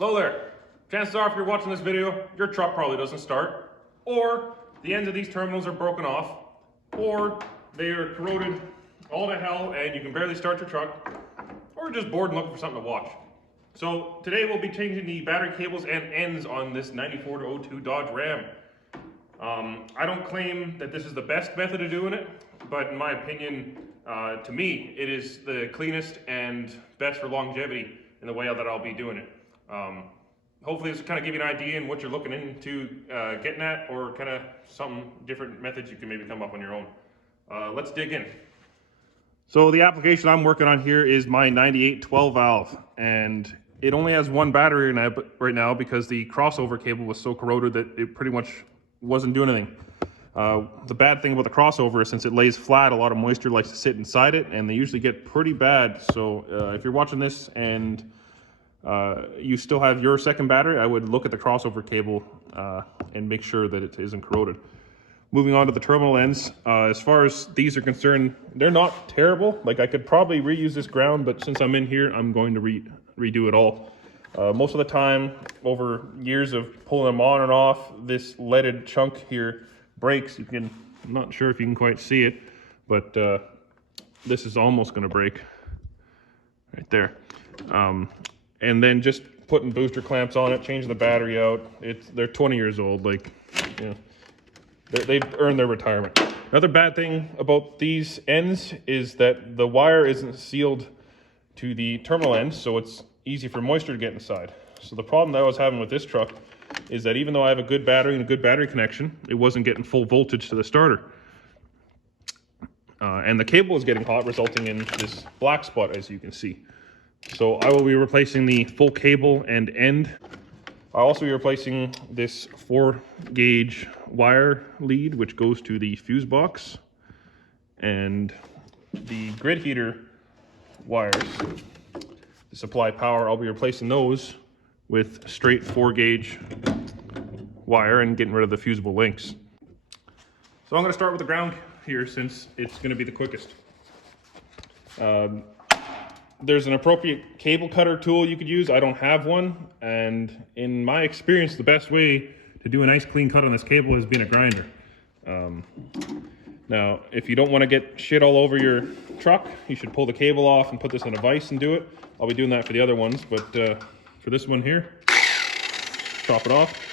Hello there. Chances are if you're watching this video, your truck probably doesn't start, or the ends of these terminals are broken off, or they are corroded all to hell and you can barely start your truck, or you're just bored and looking for something to watch. So today we'll be changing the battery cables and ends on this 94-02 Dodge Ram. I don't claim that this is the best method of doing it, but in my opinion, to me, it is the cleanest and best for longevity in the way that I'll be doing it. Hopefully this will kind of give you an idea in what you're looking into getting at, or kind of some different methods you can maybe come up on your own. Let's dig in. So the application I'm working on here is my 98 12 valve, and it only has one battery in it right now because the crossover cable was so corroded that it pretty much wasn't doing anything. The bad thing about the crossover is since it lays flat, a lot of moisture likes to sit inside it, and they usually get pretty bad. So if you're watching this and you still have your second battery, I would look at the crossover cable and make sure that it isn't corroded. Moving on to the terminal ends, as far as these are concerned, they're not terrible. Like, I could probably reuse this ground, but since I'm in here, I'm going to redo it all. Most of the time, over years of pulling them on and off, this leaded chunk here breaks. I'm not sure if you can quite see it, but this is almost going to break right there. And then just putting booster clamps on it, changing the battery out. They're 20 years old. Like, you know, they've earned their retirement. Another bad thing about these ends is that the wire isn't sealed to the terminal ends, so it's easy for moisture to get inside. So the problem that I was having with this truck is that even though I have a good battery and a good battery connection, it wasn't getting full voltage to the starter. And the cable is getting hot, resulting in this black spot, as you can see. So I will be replacing the full cable and end. I'll also be replacing this 4-gauge wire lead, which goes to the fuse box, and the grid heater wires to supply power. I'll be replacing those with straight 4-gauge wire and getting rid of the fusible links. So I'm going to start with the ground here since it's going to be the quickest. There's an appropriate cable cutter tool you could use. I don't have one, and in my experience, the best way to do a nice clean cut on this cable has been a grinder. Now, if you don't want to get shit all over your truck, you should pull the cable off and put this in a vise and do it. I'll be doing that for the other ones, but for this one here, chop it off.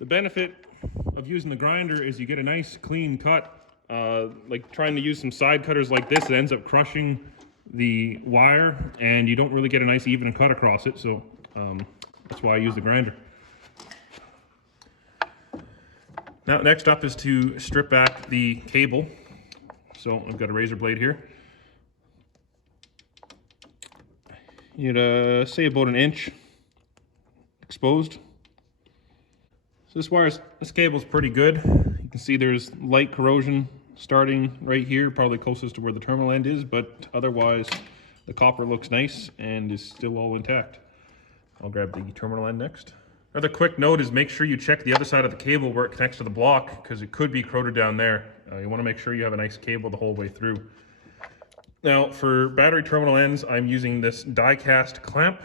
The benefit of using the grinder is you get a nice clean cut. Like trying to use some side cutters like this, it ends up crushing the wire and you don't really get a nice even cut across it. So that's why I use the grinder. Now next up is to strip back the cable. So I've got a razor blade here. You'd say about an inch exposed. So this cable's pretty good. You can see there's light corrosion starting right here, probably closest to where the terminal end is, but otherwise the copper looks nice and is still all intact. I'll grab the terminal end next. Another quick note is make sure you check the other side of the cable where it connects to the block, because it could be corroded down there. You want to make sure you have a nice cable the whole way through. Now for battery terminal ends, I'm using this die cast clamp.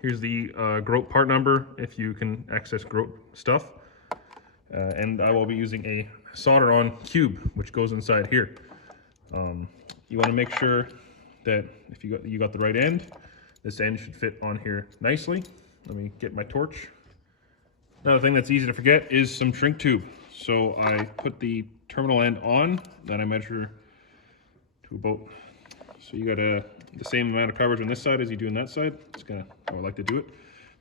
Here's the grout part number if you can access grout stuff. And I will be using a solder on cube, which goes inside here. You want to make sure that if you got the right end, this end should fit on here nicely. Let me get my torch. Another thing that's easy to forget is some shrink tube. So I put the terminal end on, then I measure to about, so you got the same amount of coverage on this side as you do on that side. It's kind of how I like to do it.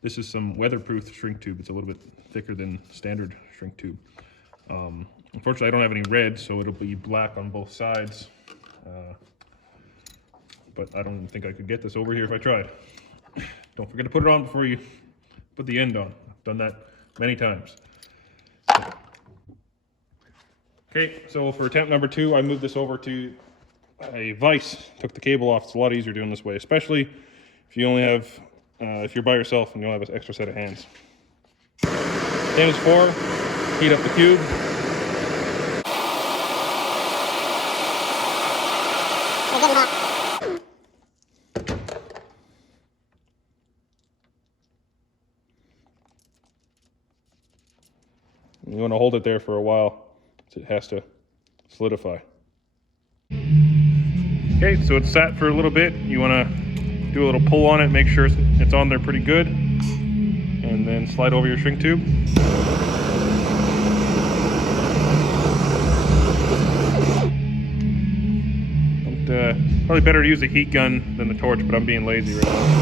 This is some weatherproof shrink tube. It's a little bit thicker than standard shrink tube. Unfortunately, I don't have any red, so it'll be black on both sides. But I don't think I could get this over here if I tried. Don't forget to put it on before you put the end on. I've done that many times. Okay, so for attempt number 2, I moved this over to a vise. Took the cable off. It's a lot easier doing this way, especially if you only have, if you're by yourself and you don't have an extra set of hands. Same as before, Heat up the cube. You want to hold it there for a while, so it has to solidify. Okay, so it's sat for a little bit. You want to do a little pull on it, make sure it's on there pretty good, and then slide over your shrink tube. Probably better to use a heat gun than the torch, but I'm being lazy right now.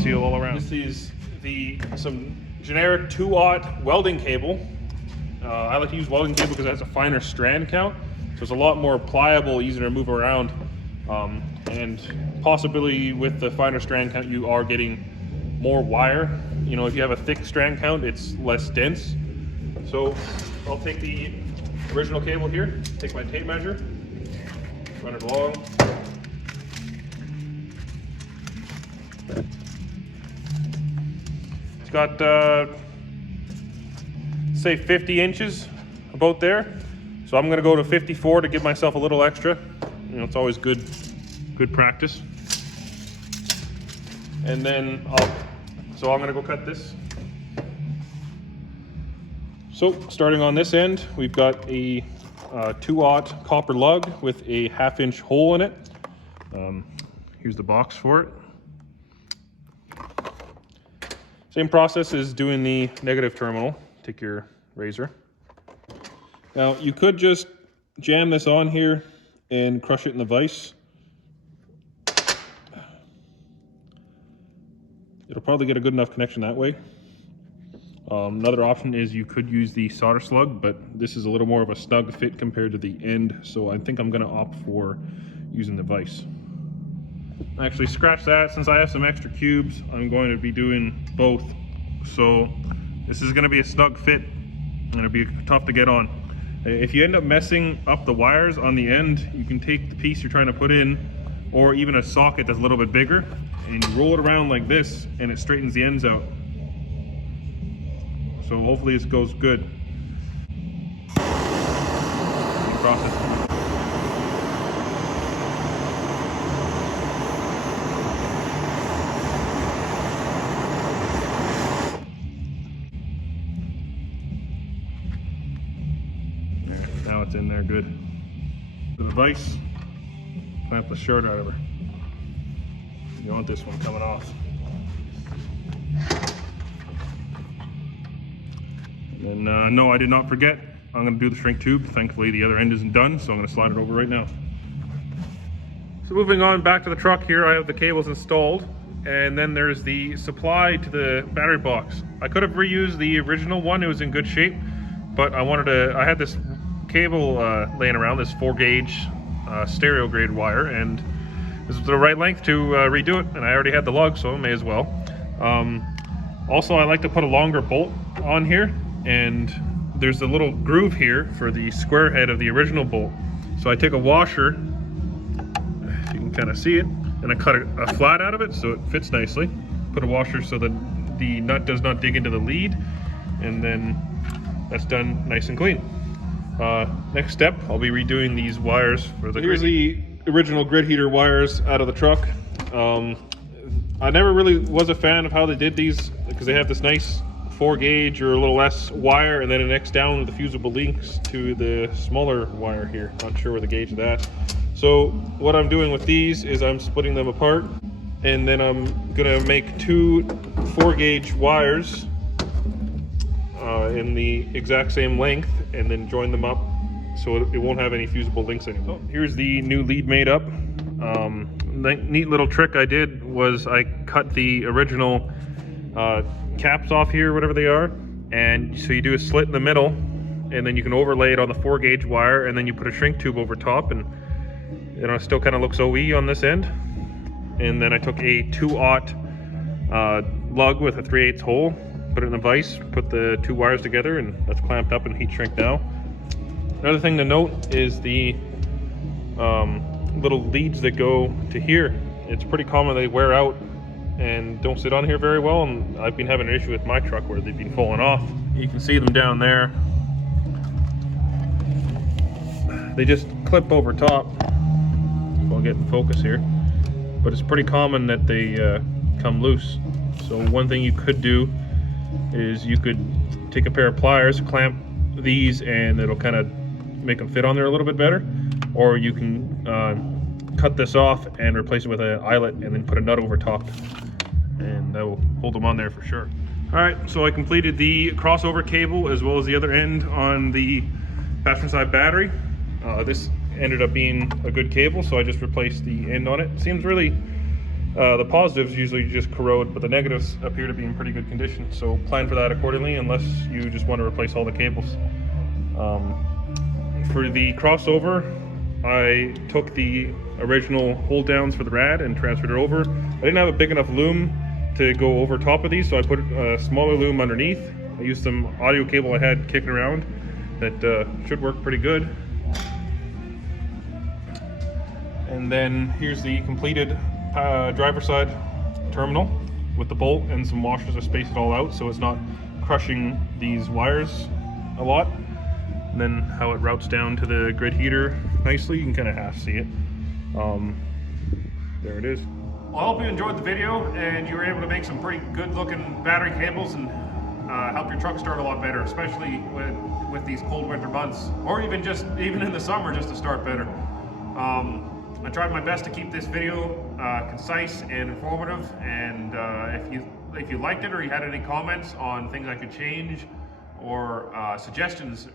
Seal all around. This is some generic 2/0 welding cable. I like to use welding cable because it has a finer strand count, so it's a lot more pliable, easier to move around, and possibly with the finer strand count you are getting more wire. You know, if you have a thick strand count, it's less dense. So I'll take the original cable here, take my tape measure, run it along. Got say 50 inches about there, so I'm gonna go to 54 to give myself a little extra. You know, it's always good practice. And then I'm gonna go cut this. So starting on this end, we've got a 2/0 copper lug with a 1/2 inch hole in it. Here's the box for it. Same process as doing the negative terminal. Take your razor. Now you could just jam this on here and crush it in the vise. It'll probably get a good enough connection that way. Another option is you could use the solder slug, but this is a little more of a snug fit compared to the end, so I think I'm gonna opt for using the vise. Actually, scratch that. Since I have some extra cubes, I'm going to be doing both. So this is going to be a snug fit, and it'll be tough to get on. If you end up messing up the wires on the end, you can take the piece you're trying to put in, or even a socket that's a little bit bigger, and you roll it around like this, and it straightens the ends out. So hopefully this goes good. Process. Now it's in there good. The vise, clamp the shirt out of her. You want this one coming off. And then, no, I did not forget. I'm going to do the shrink tube. Thankfully, the other end isn't done, so I'm going to slide it over right now. So moving on back to the truck here, I have the cables installed, and then there's the supply to the battery box. I could have reused the original one. It was in good shape, but I had this cable laying around, this 4-gauge stereo grade wire, and this was the right length to redo it, and I already had the lug, so I may as well. Also, I like to put a longer bolt on here, and there's a little groove here for the square head of the original bolt. So I take a washer, you can kind of see it, and I cut a flat out of it so it fits nicely. Put a washer so that the nut does not dig into the lead, and then that's done nice and clean. Next step, I'll be redoing these wires for the grid. Here's the original grid heater wires out of the truck. I never really was a fan of how they did these because they have this nice 4-gauge or a little less wire, and then it connects down with the fusible links to the smaller wire here. Not sure where the gauge of that. So what I'm doing with these is I'm splitting them apart, and then I'm gonna make 2 4-gauge wires in the exact same length, and then join them up so it won't have any fusible links anymore. So here's the new lead made up. The neat little trick I did was I cut the original caps off here, whatever they are, and so you do a slit in the middle, and then you can overlay it on the 4-gauge wire, and then you put a shrink tube over top, and you know, it still kind of looks OE on this end. And then I took a 2/0 lug with a 3/8 hole, put it in the vise, put the 2 wires together, and that's clamped up and heat shrink now. Another thing to note is the little leads that go to here. It's pretty common they wear out and don't sit on here very well, and I've been having an issue with my truck where they've been falling off. You can see them down there. They just clip over top. I'll get in focus here, but it's pretty common that they come loose. So one thing you could do is you could take a pair of pliers, clamp these, and it'll kind of make them fit on there a little bit better. Or you can cut this off and replace it with an eyelet and then put a nut over top, and that will hold them on there for sure. All right, so I completed the crossover cable as well as the other end on the passenger side battery. This ended up being a good cable, so I just replaced the end on it. Seems really, the positives usually just corrode, but the negatives appear to be in pretty good condition. So plan for that accordingly, unless you just want to replace all the cables. For the crossover, I took the original hold downs for the rad and transferred it over. I didn't have a big enough loom to go over top of these, so I put a smaller loom underneath. I used some audio cable I had kicking around that should work pretty good. And then here's the completed driver side terminal with the bolt and some washers to space it all out so it's not crushing these wires a lot. And then how it routes down to the grid heater nicely, you can kind of half see it. There it is. Well, I hope you enjoyed the video and you were able to make some pretty good looking battery cables and help your truck start a lot better, especially with these cold winter months, or even in the summer, just to start better. I tried my best to keep this video concise and informative, and if you liked it or you had any comments on things I could change or suggestions,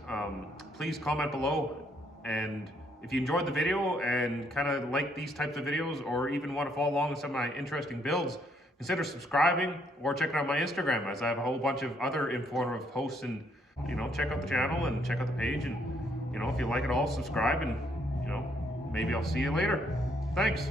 please comment below. And if you enjoyed the video and kind of like these types of videos, or even want to follow along with some of my interesting builds, consider subscribing or checking out my Instagram, as I have a whole bunch of other informative posts. And check out the channel and check out the page, and if you like it all, subscribe, and maybe I'll see you later. Thanks.